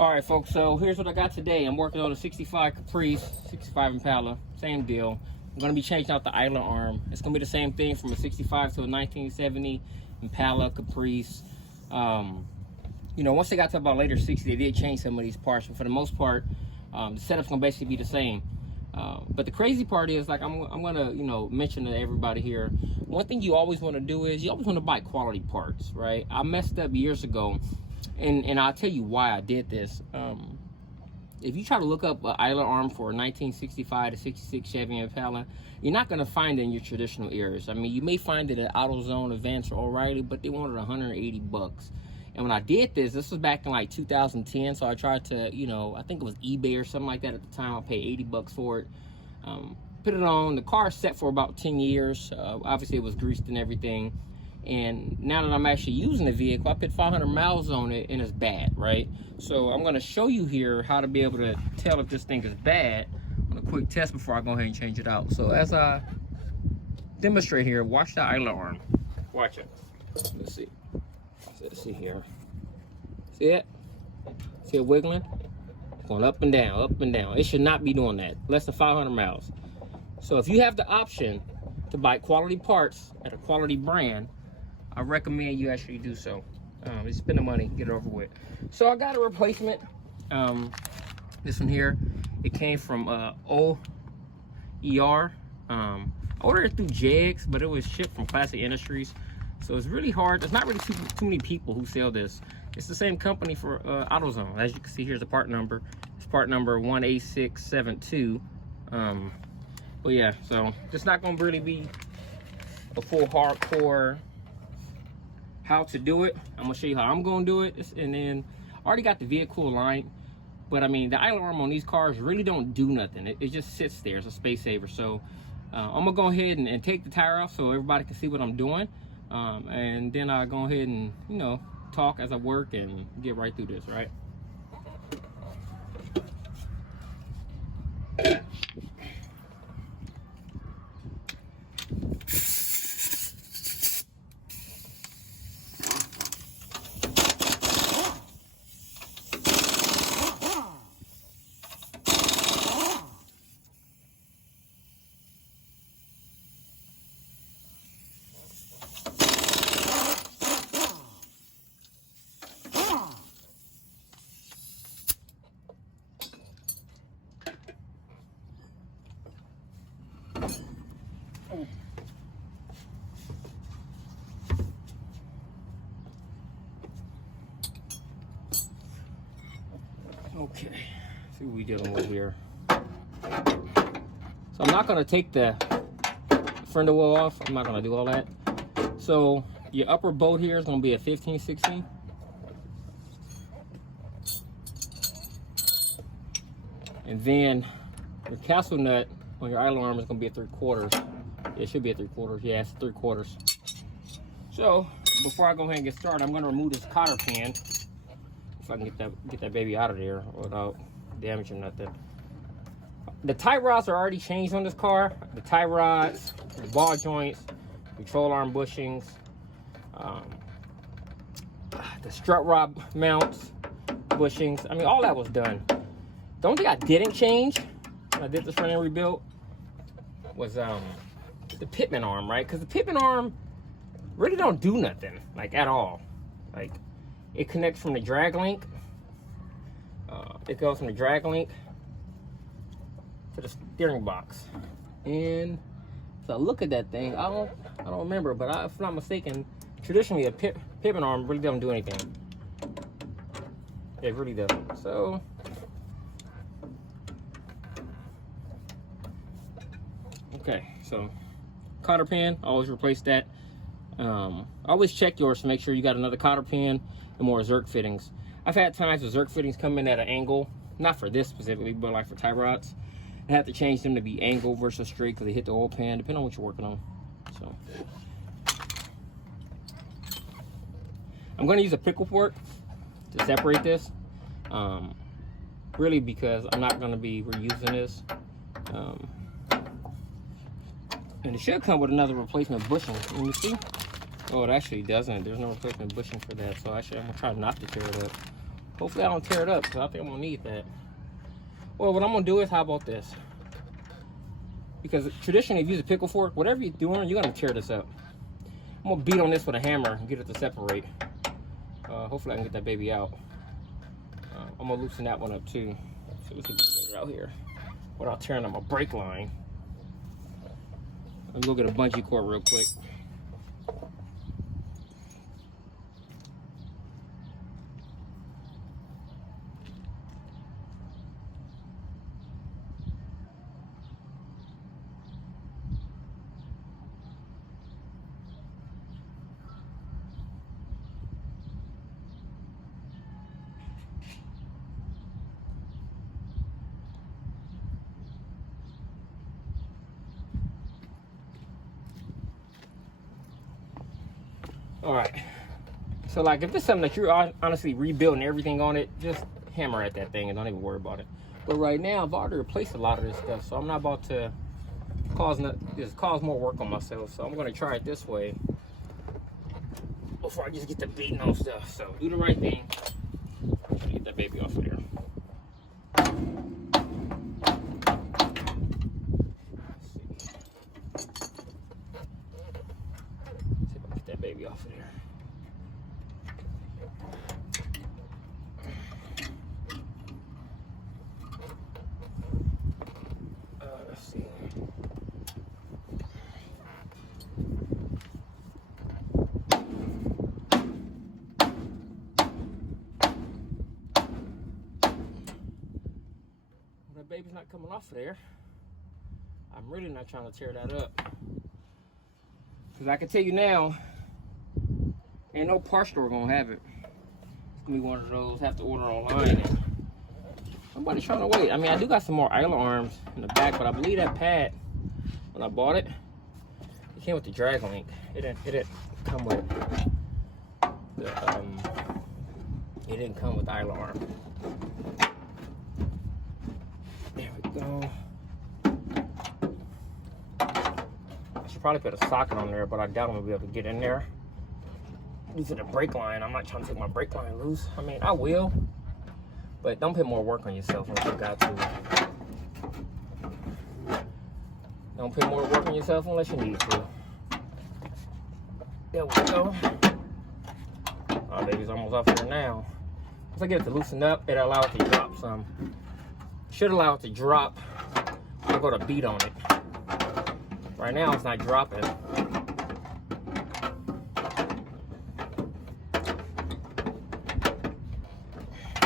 All right, folks, so here's what I got today. I'm working on a 65 Caprice, 65 Impala, same deal. I'm gonna be changing out the idler arm. It's gonna be the same thing from a 65 to a 1970 Impala, Caprice. You know, once they got to about later 60, they did change some of these parts, but for the most part, the setup's gonna basically be the same. But the crazy part is, like, I'm gonna, you know, mention to everybody here, one thing you always wanna do is you always wanna buy quality parts, right? I messed up years ago. And I'll tell you why I did this. If you try to look up an idler arm for a 1965 to 66 Chevy Impala, you're not going to find it in your traditional areas. I mean, you may find it at AutoZone, Advance, or O'Reilly, but they wanted 180 bucks. And when I did this was back in like 2010, so I tried to, you know, I think it was eBay or something like that at the time. I paid 80 bucks for it. Put it on. The car set for about 10 years. Obviously, it was greased and everything. And now that I'm actually using the vehicle, I put 500 miles on it and it's bad, right? So I'm gonna show you here how to be able to tell if this thing is bad on a quick test before I go ahead and change it out. So as I demonstrate here, watch the idler arm. Watch it. Let's see. Let's see here. See it? See it wiggling? It's going up and down, up and down. It should not be doing that. Less than 500 miles. So if you have the option to buy quality parts at a quality brand, I recommend you actually do so. Just spend the money, get it over with. So I got a replacement. This one here, it came from OER. I ordered it through JEGS, but it was shipped from Classic Industries. So it's really hard. There's not really too many people who sell this. It's the same company for AutoZone. As you can see, here's the part number. It's part number 18672. But yeah, so it's not gonna really be a full hardcore how to do it. I'm gonna show you how I'm gonna do it, and then I already got the vehicle aligned. But I mean, the idler arm on these cars really don't do nothing. It just sits there. It's a space saver. So I'm gonna go ahead and take the tire off so everybody can see what I'm doing, and then I'll go ahead and, you know, talk as I work and get right through this, right? Okay, see what we dealing with here. So I'm not gonna take the fender well off. I'm not gonna do all that. So your upper bolt here is gonna be a 15/16. And then your castle nut on your idler arm is gonna be a 3/4. It should be a 3/4. Yeah, it's 3/4. So before I go ahead and get started, I'm gonna remove this cotter pin. If I can get that baby out of there without damaging nothing. The tie rods are already changed on this car. The tie rods, the ball joints, control arm bushings, the strut rod mounts, bushings. I mean, all that was done. The only thing I didn't change when I did this front end rebuild was the pitman arm, right? Because the pitman arm really don't do nothing, like, at all. Like, it connects from the drag link. It goes from the drag link to the steering box. And so I look at that thing. I don't remember, but if I'm not mistaken, traditionally a pitman arm really doesn't do anything. It really doesn't. So okay, so cotter pin, always replace that. Always check yours to make sure you got another cotter pin and more Zerk fittings. I've had times the Zerk fittings come in at an angle, not for this specifically, but like for tie rods. I have to change them to be angle versus straight because they hit the oil pan, depending on what you're working on. So I'm going to use a pickle fork to separate this, really, because I'm not going to be reusing this. And it should come with another replacement bushing. Let me see. Oh, it actually doesn't. There's no replacement bushing for that. So actually, I'm gonna try not to tear it up. Hopefully I don't tear it up, because I think I'm gonna need that. Well, what I'm gonna do is, how about this? Because traditionally, if you use a pickle fork, whatever you're doing, you're gonna tear this up. I'm gonna beat on this with a hammer and get it to separate. Hopefully I can get that baby out. I'm gonna loosen that one up too. So let's get it out here without tearing up my brake line. Let me go get a bungee cord real quick. All right, so like if it's something that you're honestly rebuilding everything on it, just hammer at that thing and don't even worry about it. But right now, I've already replaced a lot of this stuff, so I'm not about to cause more work on myself. So I'm gonna try it this way before I just get to beating on stuff. So do the right thing. Get that baby off of there. Baby off of there. Let's see. That baby's not coming off of there. I'm really not trying to tear that up. Because I can tell you now, ain't no parts store gonna have it. It's gonna be one of those, have to order online. And nobody's trying to wait. I mean, I do got some more idler arms in the back, but I believe that pad, when I bought it, it came with the drag link. It didn't come with the, it didn't come with the idler arm. There we go. I should probably put a socket on there, but I doubt I'm gonna be able to get in there. These are the brake line. I'm not trying to take my brake line loose. I mean, I will, but don't put more work on yourself unless you got to. Don't put more work on yourself unless you need to. There we go. Oh, baby's almost off here now. Once I get it to loosen up, it'll allow it to drop some. Should allow it to drop when I go to beat on it. Right now, it's not dropping.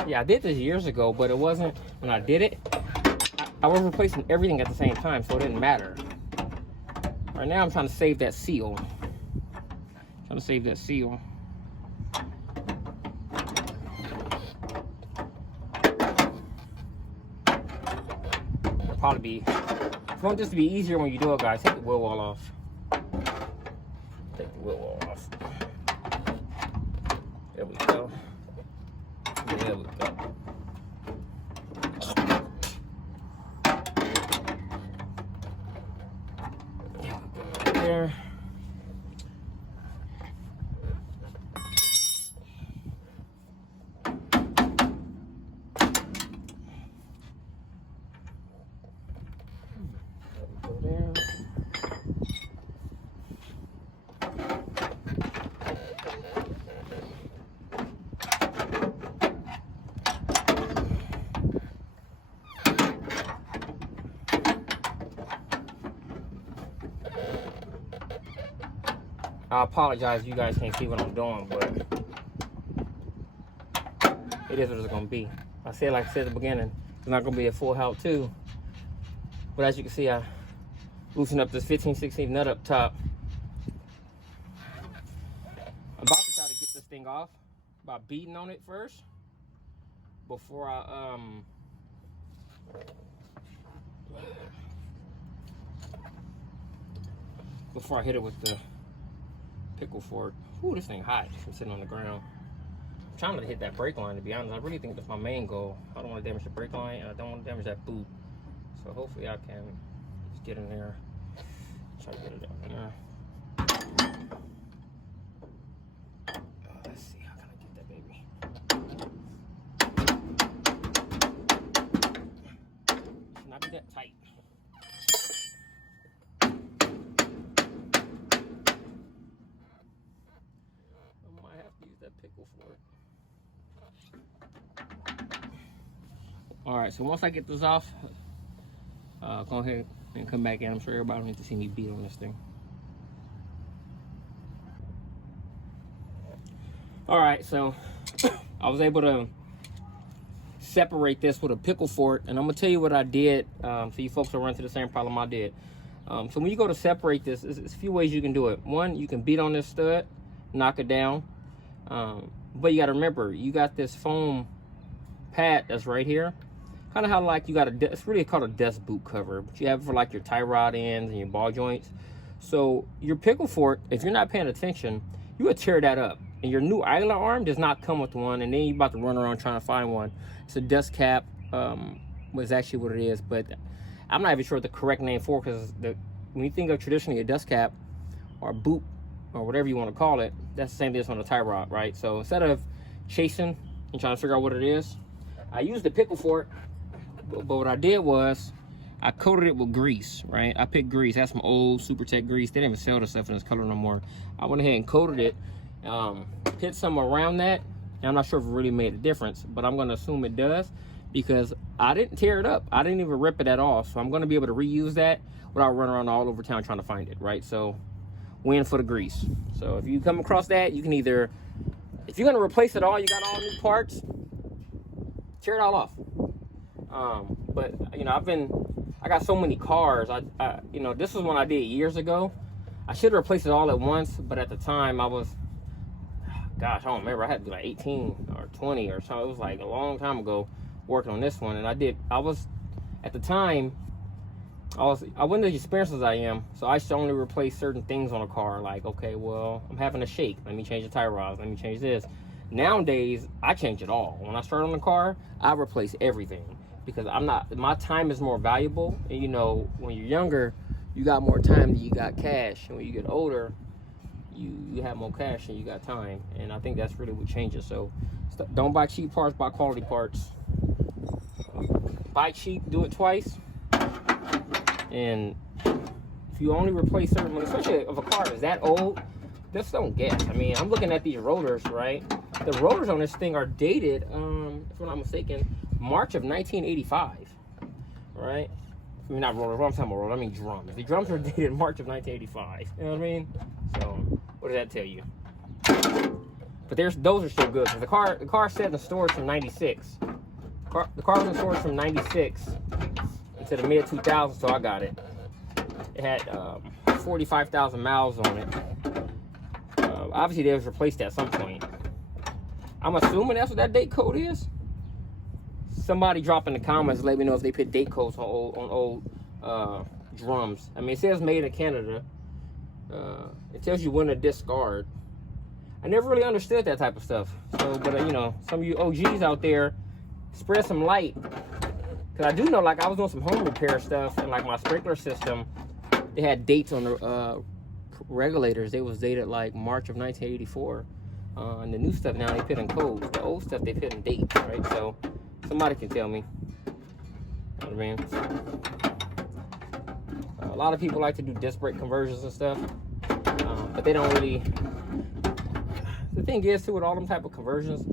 Yeah, I did this years ago, but it wasn't, when I did it, I was replacing everything at the same time, so it didn't matter. Right now, I'm trying to save that seal. It'll probably be, if you want this to be easier when you do it, guys, take the wheel wall off. Take the wheel wall off. There we go. There we go. There. I apologize if you guys can't see what I'm doing, but it is what it's gonna be. I said, like I said at the beginning, it's not gonna be a full how-to, but as you can see, I loosened up this 15/16 nut up top. I'm about to try to get this thing off by beating on it first before I hit it with the pickle fork. Ooh, this thing hot from sitting on the ground. I'm trying to hit that brake line, to be honest. I really think that's my main goal. I don't want to damage the brake line, and I don't want to damage that boot. So hopefully I can just get in there. Try to get it out in there. Let's see, how can I get that baby? All right, so once I get this off, go ahead and come back in. I'm sure everybody needs to see me beat on this thing. All right, so I was able to separate this with a pickle fork, and I'm gonna tell you what I did, so you folks will run into the same problem I did. So when you go to separate this, there's a few ways you can do it. One, you can beat on this stud, knock it down, but you got to remember, you got this foam pad that's right here, kind of how like you got it's really called a desk boot cover, but you have it for like your tie rod ends and your ball joints. So your pickle fork, if you're not paying attention, you would tear that up. And your new idler arm does not come with one, and then you're about to run around trying to find one. It's a dust cap, was actually what it is, but I'm not even sure what the correct name for, because when you think of traditionally a dust cap or boot or whatever you want to call it, that's the same thing as on a tie rod, right? So instead of chasing and trying to figure out what it is, I used the pickle fork, but what I did was I coated it with grease, right? I picked grease. That's some old Supertech grease. They didn't even sell this stuff in this color no more. I went ahead and coated it, hit some around that, and I'm not sure if it really made a difference, but I'm gonna assume it does, because I didn't tear it up. I didn't even rip it at all. So I'm gonna be able to reuse that without running around all over town trying to find it, right? So win for the grease. So if you come across that, you can either, if you're gonna replace it all, you got all new parts, tear it all off. But you know, I got so many cars. You know, this was one I did years ago. I should have replaced it all at once, but at the time I was, gosh, I don't remember. I had to be like 18 or 20 or so. It was like a long time ago working on this one, and at the time, I wasn't as experienced as I am, so I should only replace certain things on a car. Like, okay, well, I'm having a shake. Let me change the tie rods. Let me change this. Nowadays, I change it all. When I start on the car, I replace everything, because my time is more valuable. And you know, when you're younger, you got more time than you got cash. And when you get older, you have more cash and you got time. And I think that's really what changes. So don't buy cheap parts, buy quality parts. Buy cheap, do it twice. And if you only replace certain ones, especially if a car is that old, just don't guess. I mean, I'm looking at these rotors, right? The rotors on this thing are dated, if I'm not mistaken, March of 1985, right? I mean, not rotors, what I'm talking about rotors, I mean drums. The drums are dated March of 1985, you know what I mean? So, what does that tell you? But those are still good, because the car sat in storage from 96. The car was in storage from 96 into the mid 2000s, so I got it. It had 45,000 miles on it. Obviously, they was replaced at some point. I'm assuming that's what that date code is. Somebody drop in the comments, let me know if they put date codes on old drums. I mean, it says made in Canada. It tells you when to discard. I never really understood that type of stuff. So, but you know, some of you OGs out there, spread some light. Cause I do know, like, I was doing some home repair stuff, and like my sprinkler system, they had dates on the regulators. They was dated like March of 1984. And the new stuff now they put in codes. The old stuff they put in dates, right? So somebody can tell me. You know what I mean? A lot of people like to do disc brake conversions and stuff, but they don't really. The thing is, too, with all them type of conversions,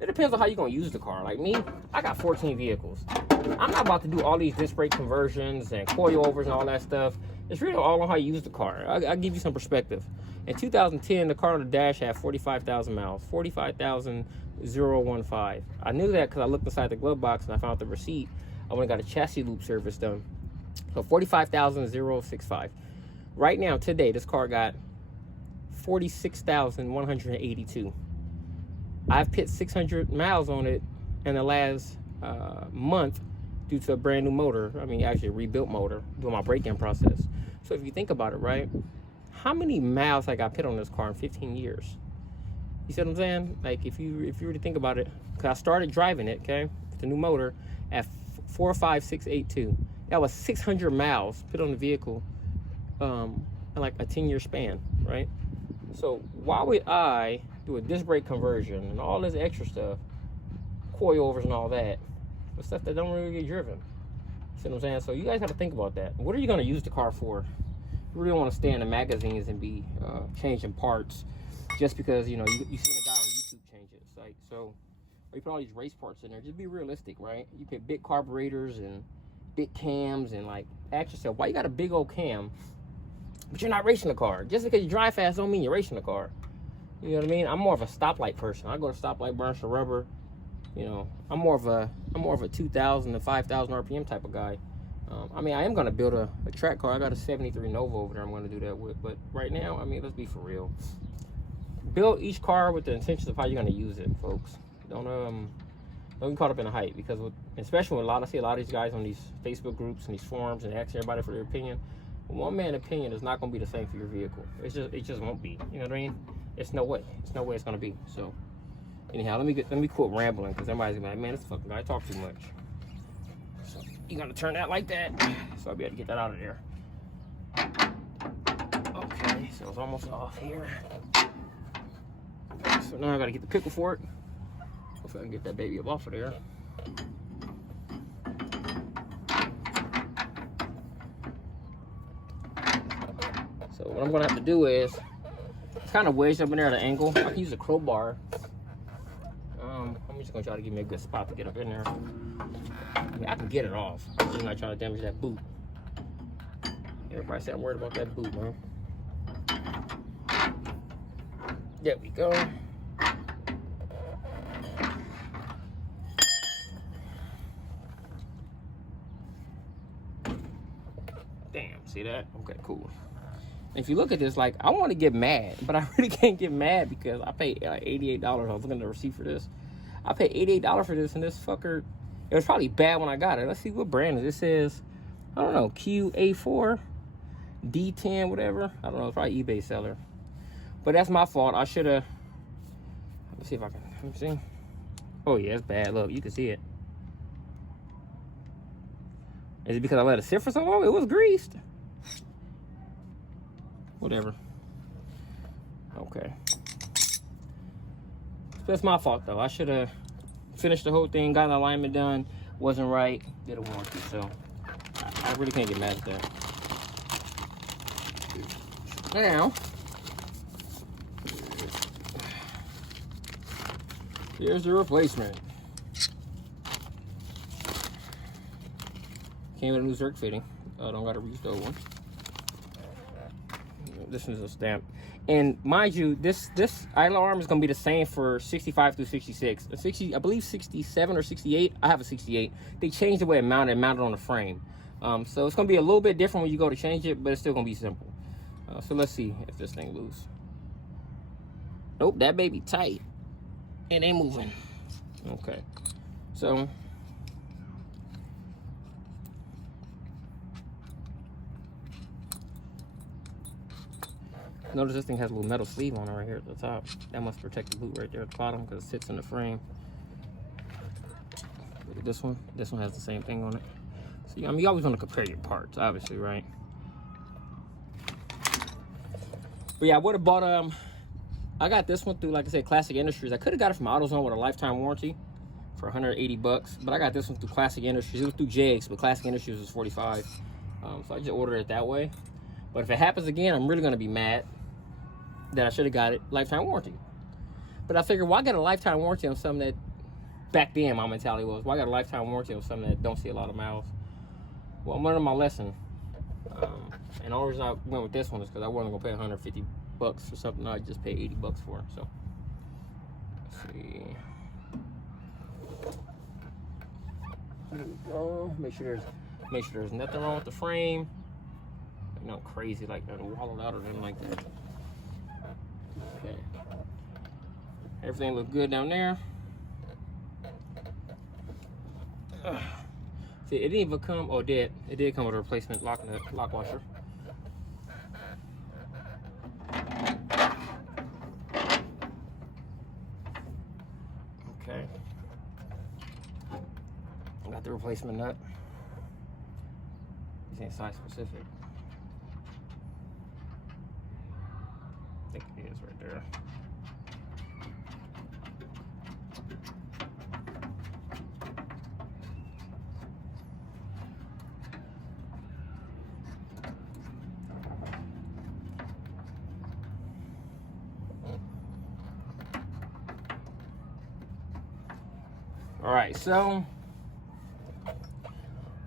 it depends on how you're gonna use the car. Like me, I got 14 vehicles. I'm not about to do all these disc brake conversions and coilovers and all that stuff. It's really all on how you use the car. I'll give you some perspective. In 2010, the car on the dash had 45,000 miles, 45,015. I knew that because I looked inside the glove box and I found the receipt. I went and got a chassis loop service done. So 45,065. Right now, today, this car got 46,182. I've put 600 miles on it in the last month due to a brand new motor. I mean, actually a rebuilt motor, doing my break-in process. So if you think about it, right? How many miles I got put on this car in 15 years? You see what I'm saying? Like, if you were to think about it, because I started driving it, okay, with the new motor at 45682. That was 600 miles put on the vehicle in like a 10-year span, right? So why would I do a disc brake conversion and all this extra stuff, coilovers and all that, for stuff that don't really get driven? See what I'm saying? So you guys have to think about that. What are you going to use the car for? You really want to stay in the magazines and be changing parts just because, you know, you seen a guy on YouTube change it. It's like, so or you put all these race parts in there. Just be realistic, right? You put big carburetors and big cams, and like, ask yourself, why you got a big old cam, but you're not racing the car? Just because you drive fast don't mean you're racing the car. You know what I mean? I'm more of a stoplight person. I go to stoplight, burn some rubber. You know, I'm more of a 2,000 to 5,000 RPM type of guy. I mean, I am gonna build a track car. I got a '73 Nova over there. I'm gonna do that with. But right now, I mean, let's be for real. Build each car with the intentions of how you're gonna use it, folks. Don't get caught up in the hype, because especially when I see a lot of these guys on these Facebook groups and these forums and ask everybody for their opinion. One man's opinion is not gonna be the same for your vehicle. It just won't be. You know what I mean? It's no way. It's no way it's gonna be. So anyhow, let me quit rambling, because everybody's gonna be like, man, this fucking guy talk too much. So you're gonna turn that like that, so I'll be able to get that out of there. Okay, so it's almost off here. So now I gotta get the pickle for it. Hopefully I can get that baby up off of there. So what I'm gonna have to do is, it's kind of wedged up in there at an angle. I can use a crowbar. I'm just gonna try to give me a good spot to get up in there. I mean, I can get it off. I'm not trying to damage that boot. Everybody said I'm worried about that boot, man. There we go. Damn, see that? Okay, cool. If you look at this, like, I want to get mad, but I really can't get mad because I paid like $88. I was looking at the receipt for this. I paid $88 for this, and this fucker, it was probably bad when I got it. Let's see what brand it is. It says, I don't know, QA4, D10, whatever. I don't know, it's probably eBay seller. But that's my fault. I should have, let me see if I can, let me see. Oh yeah, it's bad. Look, you can see it. Is it because I let it sit for so long? It was greased. Whatever. Okay. That's my fault though. I should have finished the whole thing, got the alignment done, wasn't right, did a warranty. So I really can't get mad at that. Now, here's the replacement. Came with a new Zerk fitting. I don't got to reuse the old one. This is a stamp, and mind you, this idler arm is going to be the same for 65 through 66. 60, I believe 67 or 68. I have a 68. They changed the way it mounted on the frame, so it's going to be a little bit different when you go to change it, but it's still going to be simple. So let's see if this thing loose. Nope, that baby tight. It ain't moving. Okay, so notice this thing has a little metal sleeve on it right here at the top. That must protect the boot right there at the bottom because it sits in the frame. Look at this one. This one has the same thing on it. So I mean, you always want to compare your parts, obviously, right? But yeah, I would have bought I got this one through, like I said, Classic Industries. I could have got it from AutoZone with a lifetime warranty for 180 bucks, but I got this one through Classic Industries. It was through JX, but Classic Industries was 45. So I just ordered it that way. But if it happens again, I'm really gonna be mad that I should have got it lifetime warranty. But I figured, why get a lifetime warranty on something that, back then my mentality was, why got a lifetime warranty on something that don't see a lot of miles? Well, I'm learning my lesson. And the only reason I went with this one is because I wasn't gonna pay 150 bucks for something I just paid 80 bucks for. So let's see. There we go. Make sure there's nothing wrong with the frame. Not crazy like that, wallowed out or anything like that. Okay. Everything looked good down there. See, it didn't even come, oh, it did come with a replacement lock washer. Okay. I got the replacement nut. This ain't size specific. I think it is right there. All right, so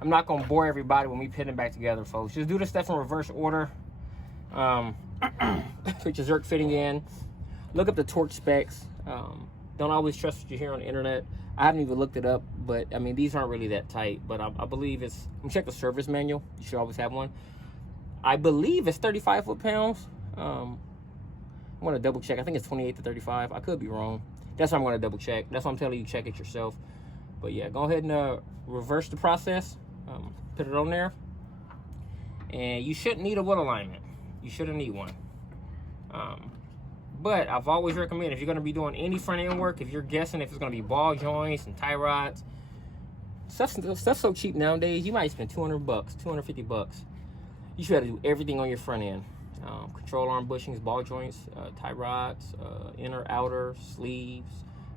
I'm not gonna bore everybody when we put it back together, folks. Just do the stuff in reverse order. Put your Zerk fitting in. Look up the torque specs. Don't always trust what you hear on the internet. I haven't even looked it up, but I mean, these aren't really that tight, but I believe it's, check the service manual. You should always have one. I believe it's 35 foot-pounds. I'm gonna double check. I think it's 28 to 35. I could be wrong. That's what I'm gonna double check. That's why I'm telling you, check it yourself. But yeah, go ahead and reverse the process. Put it on there. And you shouldn't need a wheel alignment. You shouldn't need one. But I've always recommended, if you're gonna be doing any front end work, if you're guessing if it's gonna be ball joints and tie rods, stuff's so cheap nowadays, you might spend 200 bucks, 250 bucks. You should have to do everything on your front end. Control arm bushings, ball joints, tie rods, inner, outer, sleeves,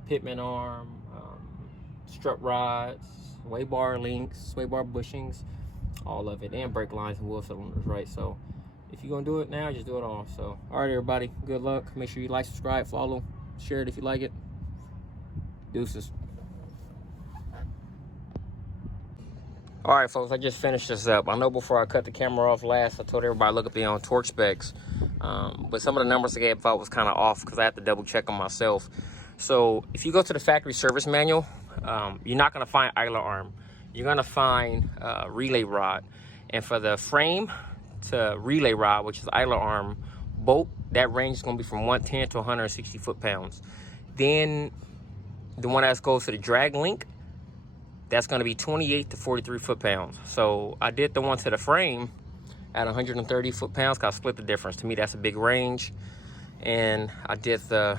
pitman arm, strut rods, sway bar links, sway bar bushings, all of it, and brake lines and wheel cylinders, right? So if you're gonna do it now, just do it all. So all right, everybody, good luck. Make sure you like, subscribe, follow, share it if you like it. Deuces. All right, folks, I just finished this up. I know before I cut the camera off last, I told everybody look up the torque specs, but some of the numbers I gave thought was kind of off because I had to double check them myself. So if you go to the factory service manual, you're not going to find idler arm. You're going to find relay rod. And for the frame to relay rod, which is idler arm bolt, that range is going to be from 110 to 160 foot-pounds. Then the one that goes to the drag link, that's going to be 28 to 43 foot-pounds. So I did the one to the frame at 130 foot-pounds because I split the difference. To me, that's a big range. And I did the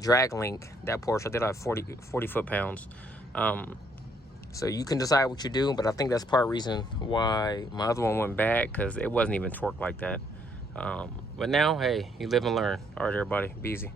drag link, that portion, I did like 40 foot-pounds. So you can decide what you do, but I think that's part of the reason why my other one went bad, because it wasn't even torqued like that. But now, hey, you live and learn. All right, everybody, be easy.